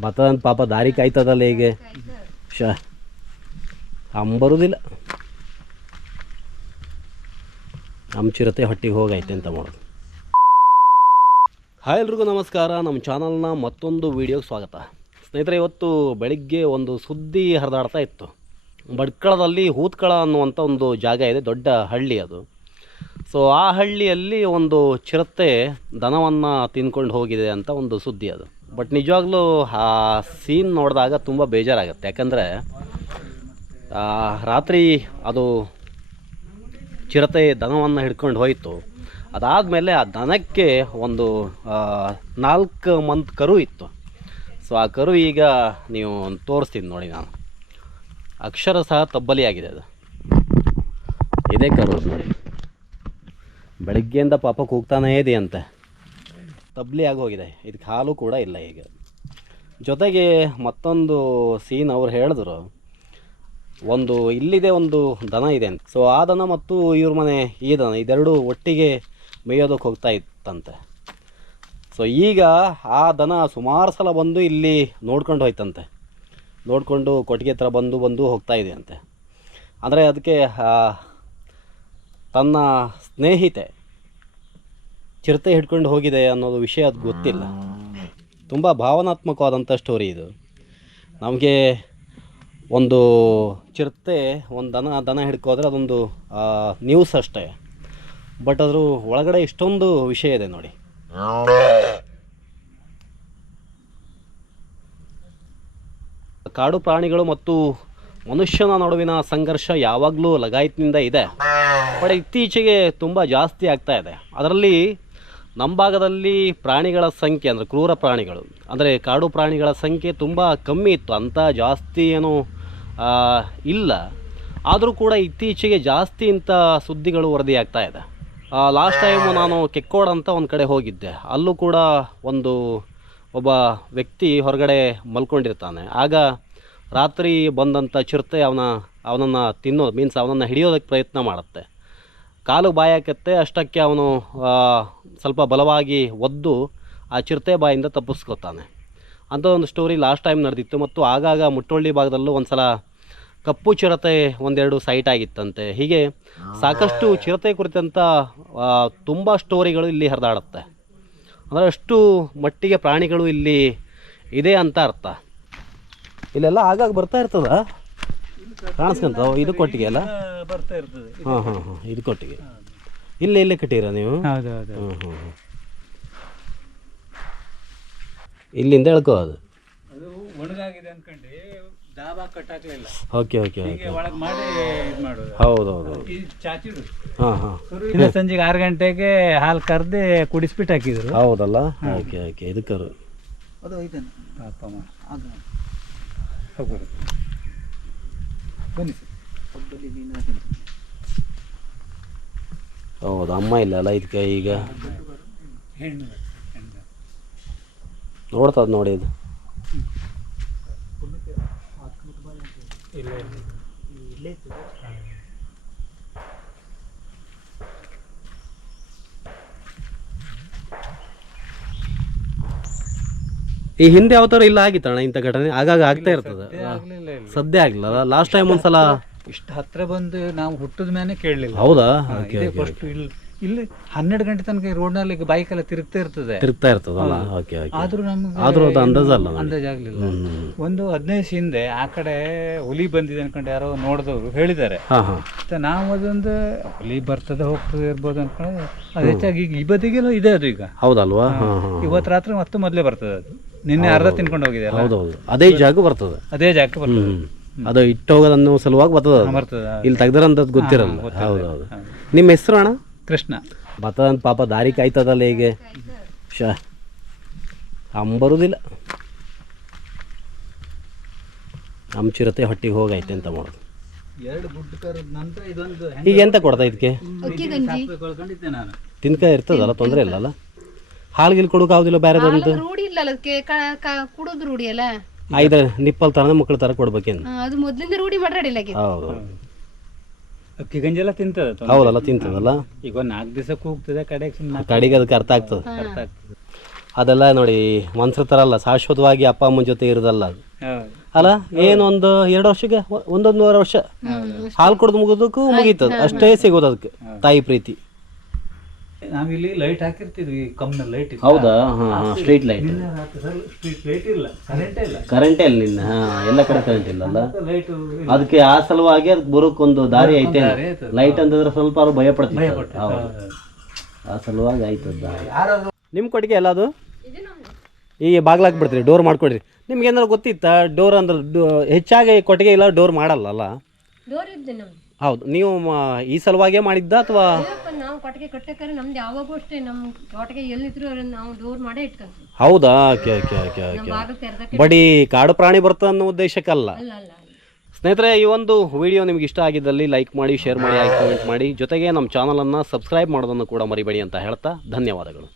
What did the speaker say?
ಬರ್ತದಂತ ಪಾಪ ದಾರಿ ಕಾಯ್ತದಲ್ಲ ಹೀಗೆ. ಶ ನಮ್ಮ ಚಿರತೆ ಹೊಟ್ಟಿಗೆ ಹೋಗೈತೆ ಅಂತ ಮಾಡೋದು. ಹಾಯ್ ಎಲ್ರಿಗೂ ನಮಸ್ಕಾರ. ನಮ್ಮ ಚಾನಲ್ನ ಮತ್ತೊಂದು ವೀಡಿಯೋಗೆ ಸ್ವಾಗತ. ಸ್ನೇಹಿತರೆ, ಇವತ್ತು ಬೆಳಿಗ್ಗೆ ಒಂದು ಸುದ್ದಿ ಹರಿದಾಡ್ತಾ ಇತ್ತು. ಬಡ್ಕಳದಲ್ಲಿ ಹೂತ್ಕಳ ಅನ್ನುವಂಥ ಒಂದು ಜಾಗ ಇದೆ, ದೊಡ್ಡ ಹಳ್ಳಿ ಅದು. ಸೊ ಆ ಹಳ್ಳಿಯಲ್ಲಿ ಒಂದು ಚಿರತೆ ದನವನ್ನು ತಿನ್ಕೊಂಡು ಹೋಗಿದೆ ಅಂತ ಒಂದು ಸುದ್ದಿ ಅದು. ಬಟ್ ನಿಜವಾಗ್ಲೂ ಆ ಸೀನ್ ನೋಡಿದಾಗ ತುಂಬ ಬೇಜಾರಾಗುತ್ತೆ. ಯಾಕಂದರೆ ರಾತ್ರಿ ಅದು ಚಿರತೆ ದನವನ್ನು ಹಿಡ್ಕೊಂಡು ಹೋಯಿತು. ಅದಾದಮೇಲೆ ಆ ದನಕ್ಕೆ ಒಂದು ನಾಲ್ಕು ಮಂತ್ ಕರು ಇತ್ತು. ಸೊ ಆ ಕರು ಈಗ ನೀವು ತೋರಿಸ್ತೀನಿ ನೋಡಿ ನಾನು. ಅಕ್ಷರ ಸಹ ತಬ್ಬಲಿಯಾಗಿದೆ ಅದು. ಇದೇ ಕರು ನೋಡಿ. ಬೆಳಗ್ಗೆಯಿಂದ ಪಾಪ ಕೂಗ್ತಾನೇ ಇದೆ ಅಂತೆ ತಬ್ಲಿ ಆಗಿ ಹೋಗಿದೆ. ಇದಕ್ಕೆ ಹಾಲು ಕೂಡ ಇಲ್ಲ ಈಗ. ಜೊತೆಗೆ ಮತ್ತೊಂದು ಸೀನ್ ಅವ್ರು ಹೇಳಿದ್ರು. ಒಂದು ಇಲ್ಲಿದೆ ಒಂದು ದನ ಇದೆ ಅಂತ. ಸೊ ಆ ದನ ಮತ್ತು ಇವ್ರ ಮನೆ ಈ ದನ ಇದೆರಡು ಒಟ್ಟಿಗೆ ಮೇಯೋದಕ್ಕೆ ಹೋಗ್ತಾ ಇತ್ತಂತೆ. ಸೊ ಈಗ ಆ ದನ ಸುಮಾರು ಸಲ ಬಂದು ಇಲ್ಲಿ ನೋಡ್ಕೊಂಡು ಹೋಯ್ತಂತೆ. ನೋಡಿಕೊಂಡು ಕೊಟ್ಟಿಗೆ ಹತ್ರ ಬಂದು ಬಂದು ಹೋಗ್ತಾ ಇದೆ ಅಂತೆ ಅಂದರೆ ಅದಕ್ಕೆ ತನ್ನ ಸ್ನೇಹಿತೆ ಚಿರತೆ ಹಿಡ್ಕೊಂಡು ಹೋಗಿದೆ ಅನ್ನೋದು ವಿಷಯ ಅದು ಗೊತ್ತಿಲ್ಲ. ತುಂಬ ಭಾವನಾತ್ಮಕವಾದಂಥ ಸ್ಟೋರಿ ಇದು. ನಮಗೆ ಒಂದು ಚಿರತೆ, ಒಂದು ದನ ದನ ಹಿಡ್ಕೋದ್ರೆ ಅದೊಂದು ನ್ಯೂಸ್ ಅಷ್ಟೇ. ಬಟ್ ಅದ್ರ ಒಳಗಡೆ ಇಷ್ಟೊಂದು ವಿಷಯ ಇದೆ ನೋಡಿ. ಕಾಡು ಪ್ರಾಣಿಗಳು ಮತ್ತು ಮನುಷ್ಯನ ನಡುವಿನ ಸಂಘರ್ಷ ಯಾವಾಗಲೂ ಲಗಾಯತ್ನಿಂದ ಇದೆ. ಬಟ್ ಇತ್ತೀಚೆಗೆ ತುಂಬ ಜಾಸ್ತಿ ಆಗ್ತಾ ಇದೆ. ಅದರಲ್ಲಿ ನಮ್ಮ ಭಾಗದಲ್ಲಿ ಪ್ರಾಣಿಗಳ ಸಂಖ್ಯೆ ಅಂದರೆ ಕ್ರೂರ ಪ್ರಾಣಿಗಳು, ಅಂದರೆ ಕಾಡು ಪ್ರಾಣಿಗಳ ಸಂಖ್ಯೆ ತುಂಬ ಕಮ್ಮಿ ಇತ್ತು. ಅಂಥ ಜಾಸ್ತಿ ಏನು ಇಲ್ಲ. ಆದರೂ ಕೂಡ ಇತ್ತೀಚೆಗೆ ಜಾಸ್ತಿ ಇಂಥ ಸುದ್ದಿಗಳು ವರದಿಯಾಗ್ತಾ ಇದೆ. ಲಾಸ್ಟ್ ಟೈಮು ನಾನು ಕೆಕ್ಕೋಡ್ ಅಂತ ಒಂದು ಕಡೆ ಹೋಗಿದ್ದೆ. ಅಲ್ಲೂ ಕೂಡ ಒಂದು ಒಬ್ಬ ವ್ಯಕ್ತಿ ಹೊರಗಡೆ ಮಲ್ಕೊಂಡಿರ್ತಾನೆ. ಆಗ ರಾತ್ರಿ ಬಂದಂಥ ಚಿರತೆ ಅವನ, ಅವನನ್ನು ತಿನ್ನೋ ಮೀನ್ಸ್ ಅವನನ್ನು ಹಿಡಿಯೋದಕ್ಕೆ ಪ್ರಯತ್ನ ಮಾಡುತ್ತೆ. ಕಾಲು ಬಾಯಾಕತ್ತೆ ಅಷ್ಟಕ್ಕೆ ಅವನು ಸ್ವಲ್ಪ ಬಲವಾಗಿ ಒದ್ದು ಆ ಚಿರತೆ ಬಾಯಿಂದ ತಪ್ಪಿಸ್ಕೊತಾನೆ. ಅಂತ ಒಂದು ಸ್ಟೋರಿ ಲಾಸ್ಟ್ ಟೈಮ್ ನಡೆದಿತ್ತು. ಮತ್ತು ಆಗಾಗ ಮುಟ್ಟೊಳ್ಳಿ ಭಾಗದಲ್ಲೂ ಒಂದು ಸಲ ಕಪ್ಪು ಚಿರತೆ ಒಂದೆರಡು ಸೈಟ್ ಆಗಿತ್ತಂತೆ. ಹೀಗೆ ಸಾಕಷ್ಟು ಚಿರತೆ ಕುರಿತಂಥ ತುಂಬ ಸ್ಟೋರಿಗಳು ಇಲ್ಲಿ ಹರಿದಾಡುತ್ತೆ. ಅಂದರೆ ಅಷ್ಟು ಮಟ್ಟಿಗೆ ಪ್ರಾಣಿಗಳು ಇಲ್ಲಿ ಇದೆ ಅಂತ ಅರ್ಥ. ಇಲ್ಲೆಲ್ಲ ಆಗಾಗ ಬರ್ತಾ ಇರ್ತದ? ಕಾಣಿಸ್ಕೊಂತ? ಇದು ಕೊಟ್ಟಿಗೆ ಅಲ್ಲ? ಬರ್ತಾ ಇರ್ತದೆ ಹಾಂ ಹಾಂ ಹಾಂ ಇದು ಕೊಟ್ಟಿಗೆ. ಇಲ್ಲೇ ಇಲ್ಲೇ ಕಟ್ಟಿರ ನೀವು? ಹೌದು ಹೌದು ಹ್ಞೂ ಹ್ಞೂ ಇಲ್ಲಿಂದ ಎಳ್ಕೋ ಅದು? ಅದು ಒಣಗಾಗಿದೆ ಅನ್ಕೊಂಡು. ದಾಬಾ ಕಟ್ಟಾಕ್ಲಿಲ್ಲ. Okay okay okay. ಹೀಗೆ ಒಳಗೆ ಮಾಡಿ ಇದು ಮಾಡೋದು. ಹೌದು ಹೌದು ಈ ಚಾಚಿಡು. ಹಾಂ ಹಾಂ. ಇಲ್ಲ ಸಂಜೆಗೆ ಆರು ಗಂಟೆಗೆ ಹಾಲು ಕರ್ದೆ ಕುಡಿಸ್ಬಿಟ್ಟು ಹಾಕಿದ್ರು. ಹೌದಲ್ಲ? Okay okay. ಇದಕ್ಕರು ಕರು. ಅದು ಇದನ್ನು ಪಾಪ ಹೋಗ್ಬೋದು ಬನ್ನಿ. ಹೌದು ಅಮ್ಮ ಇಲ್ಲ ಅಲ್ಲ ಇದಕ್ಕೆ ಈಗ? ನೋಡ್ತದ ನೋಡಿ ಇದು. ಇಲ್ಲ. ಈ ಹಿಂದೆ ಯಾವ ಥರ ಇಲ್ಲ ಆಗಿತ್ತಣ್ಣ ಇಂಥ ಘಟನೆ? ಆಗಾಗ ಆಗ್ತಾ ಇರ್ತದೆ. ಸದ್ಯ ಆಗ್ಲಿಲ್ಲ ಲಾಸ್ಟ್ ಟೈಮ್ ಒಂದ್ಸಲ ಇಷ್ಟು ಹತ್ರ ಬಂದು ನಾವು ಹುಟ್ಟದ ಮೇಲೆ ಕೇಳಲಿಲ್ಲ. ಹೌದಾ? ಇದೇ ಫಸ್ಟ್ ಇಲ್ಲಿ ಇಲ್ಲಿ ಹನ್ನೆರಡು ಗಂಟೆ ತನಕ ರೋಡ್ನಲ್ಲಿ ಬೈಕ್ ಎಲ್ಲ ತಿರುಗ್ತಾ ಇರ್ತದೆ. ತಿರುಗ್ತಾ ಇರ್ತದಲ್ಲ ಓಕೆ ಓಕೆ ಆದ್ರೂ ನಮ್ಗೆ ಆದ್ರೂ ಅದು ಅಂದಾಜಲ್ಲ. ಅಂದಾಜಾಗ್ಲಿಲ್ಲ ಒಂದು ಹದಿನೈದು ಹಿಂದೆ ಆ ಕಡೆ ಹುಲಿ ಬಂದಿದೆ ಅನ್ಕೊಂಡು ಯಾರೋ ನೋಡಿದವರು ಹೇಳಿದ್ದಾರೆ. ನಾವು ಅದೊಂದು ಹುಲಿ ಬರ್ತದೆ ಹೋಗ್ತದೆ ಇರ್ಬೋದು ಅನ್ಕೊಂಡು. ಅದು ಹೆಚ್ಚಾಗಿ ಈಗ ಈ ಬದಿಗೆಲ್ಲ ಇದೆ ಅದು ಈಗ. ಹೌದಲ್ವಾ? ಇವತ್ತು ರಾತ್ರಿ ಮತ್ತೆ ಮೊದಲೇ ಬರ್ತದೆ ಅದು. ನಿನ್ನೆ ಅರ್ಧ ತಿನ್ಕೊಂಡು ಹೋಗಿದೆ ಅಲ್ಲ ಹೌದೌದು. ಅದೇ ಜಾಗ ಬರ್ತದೆ. ಅದೇ ಜಾಗ ಬರ್ತದೆ. ಹ್ಮ್. ಅದು ಇಟ್ಟೋಗೋದನ್ನು ಸಲುವಾಗಿ ಬರ್ತದ ಅದು. ಬರ್ತದೆ ಇಲ್ಲಿ ತೆಗ್ದಿರಂಥದ್ದು ಗೊತ್ತಿರಲ್ಲ. ಹೌದೌದು. ನಿಮ್ಮ ಹೆಸರು ಅಣ್ಣ? ಕೃಷ್ಣ. ಬರ್ತದಂತ ಪಾಪ ದಾರಿ ಕಾಯ್ತದಲ್ಲ ಹೀಗೆ. ಶ. ಅಂಬರುದಿಲ್ಲ ನಮ್ಮ ಚಿರತೆ ಹೊಟ್ಟಿಗೆ ಹೋಗೈತೆ ಅಂತ ಮಾಡೋದು. ಎರಡು ಗುಡ್ಡ ಕರದ ನಂತರ ಇದೊಂದು ಈಗ ಎಂತ ಕೊಡ್ತಾ ಇದಕ್ಕೆ ತಿನ್ಕ ಇರ್ತದಲ್ಲ ತೊಂದರೆ ಇಲ್ಲಲ್ಲ? ಹಾಲ್ಗಿಲ್ ಕೊಡೋಕೆ ಆಗುದಿಲ್ಲ ಬೇರೆದೊಂದು ರೂಢಿ ಇಲ್ಲ ಅದಕ್ಕೆ ಕುಡುದು ರೂಢಿ ಅಲ್ಲ? ಐದು ನಿಪ್ಪಲ್ ತರದ ಮಕ್ಕಳ ತರ ಕೊಡ್ಬೇಕೇನು? ಅದು ಮೊದ್ಲಿಂದ ರೂಢಿ ಮಾಡ್ರಾಡಿಲ್ಲ ಹೌದು. ಅಕ್ಕಿ ಗಂಜಿ ಎಲ್ಲ ತಿಂತದ ಹೌದಲ್ಲ ತಿಂತದಲ್ಲ? ಈಗ ಒಂದು ನಾಲ್ಕು ದಿವಸಕ್ಕೆ ಹೋಗ್ತದೆ ಕಡೆಗೆ ಸುಮ್ಮನೆ ಕಡೆಗೆ ಅದಕ್ಕೆ ಅರ್ಥ ಆಗ್ತದೆ. ಅರ್ಥ ಆಗ್ತದ. ಅದೆಲ್ಲ ನೋಡಿ ಮನ್ಸರ ಥರ ಅಲ್ಲ ಶಾಶ್ವತವಾಗಿ ಅಪ್ಪ ಅಮ್ಮನ ಜೊತೆ ಇರೋದಲ್ಲ ಅದು. ಹೌದು. ಅಲ್ಲ ಏನೊಂದು ಎರಡು ವರ್ಷಕ್ಕೆ ಒಂದೊಂದು ವರ್ಷ? ಹಾಲು ಕುಡ್ದು ಮುಗಿದಕ್ಕೂ ಮುಗೀತದ. ಅಷ್ಟೇ ಸಿಗೋದು ಅದಕ್ಕೆ ತಾಯಿ ಪ್ರೀತಿ. ನಾವಿಲ್ಲಿ ಲೈಟ್ ಹಾಕಿರ್ತಿದ್ವಿ ಕಮ್ಮನ ಲೈಟ್ ಹೌದಾ? ಹಾಂ ಹಾಂ ಸ್ಟ್ರೀಟ್ ಲೈಟ್ ಸ್ಟ್ರೀಟ್ ಲೈಟ್ ಇಲ್ಲ ಕರೆಂಟೇ ಇಲ್ಲ. ಕರೆಂಟೇ ಇಲ್ಲ ನಿನ್ನ ಹಾಂ ಎಲ್ಲ ಕಡೆ ಕರೆಂಟ್ ಇಲ್ಲಲ್ಲ ಲೈಟ್ ಅದಕ್ಕೆ ಆ ಸಲುವಾಗಿ ಅದಕ್ಕೆ ಬರೋಕ್ಕೊಂದು ದಾರಿ ಐತೆ ದಾರಿ ಐತೆ. ಲೈಟ್ ಅಂತಂದ್ರೆ ಸ್ವಲ್ಪ ಅವ್ರು ಭಯ ಪಡ್ತಾರೆ ಹೌದು. ಆ ಸಲುವಾಗಿ ಆಯ್ತು ನಿಮ್ಮ ಕೊಟ್ಟಿಗೆ ಎಲ್ಲ ಅದು ಈ ಬಾಗ್ಲಾಕ್ ಬಿಡ್ತೀರಿ ಡೋರ್ ಮಾಡ್ಕೊಡ್ರಿ. ನಿಮ್ಗೆ ಏನಾದ್ರು ಗೊತ್ತಿತ್ತಾ? ಡೋರ್ ಅಂದ್ರೆ ಹೆಚ್ಚಾಗಿ ಕೊಟ್ಟಿಗೆ ಇಲ್ಲ ಡೋರ್ ಮಾಡಲ್ಲ ಅಲ್ಲ? ಹೌದು. ನೀವು ಈ ಸಲುವಾಗೇ ಮಾಡಿದ್ದ ಅಥವಾ ನಾವು ಕೊಟ್ಟಿಗೆ ಕಟ್ಟಕ್ಕಾರೆ ನಮ್ದು ಯಾವಾಗೂ ಅಷ್ಟೇ ನಮ್ಮ ಕೊಟ್ಟಿಗೆ ಎಲ್ಲಿದ್ರು ನಾವು ಡೋರ್ ಮಾಡಿ ಇಟ್ಕೊಂತೀವಿ ಹೌದಾ? ಓಕೆ ಓಕೆ ಓಕೆ ನಮ್ಮ ಓಕೆ ತೆರೆದಕ್ಕೆ ಬರೀ ಕಾಡು ಪ್ರಾಣಿ ಬರ್ತದೆ ಅನ್ನೋ ಉದ್ದೇಶಕ್ಕಲ್ಲ? ಅಲ್ಲ ಅಲ್ಲ ಅಲ್ಲ. ಸ್ನೇಹಿತರೆ ಈ ಒಂದು ವಿಡಿಯೋ ನಿಮ್ಗೆ ಇಷ್ಟ ಆಗಿದ್ದಲ್ಲಿ ಲೈಕ್ ಮಾಡಿ ಶೇರ್ ಮಾಡಿ ಕಮೆಂಟ್ ಮಾಡಿ. ಜೊತೆಗೆ ನಮ್ಮ ಚಾನಲನ್ನು ಸಬ್ಸ್ಕ್ರೈಬ್ ಮಾಡೋದನ್ನು ಕೂಡ ಮರಿಬೇಡಿ ಅಂತ ಹೇಳ್ತಾ ಧನ್ಯವಾದಗಳು.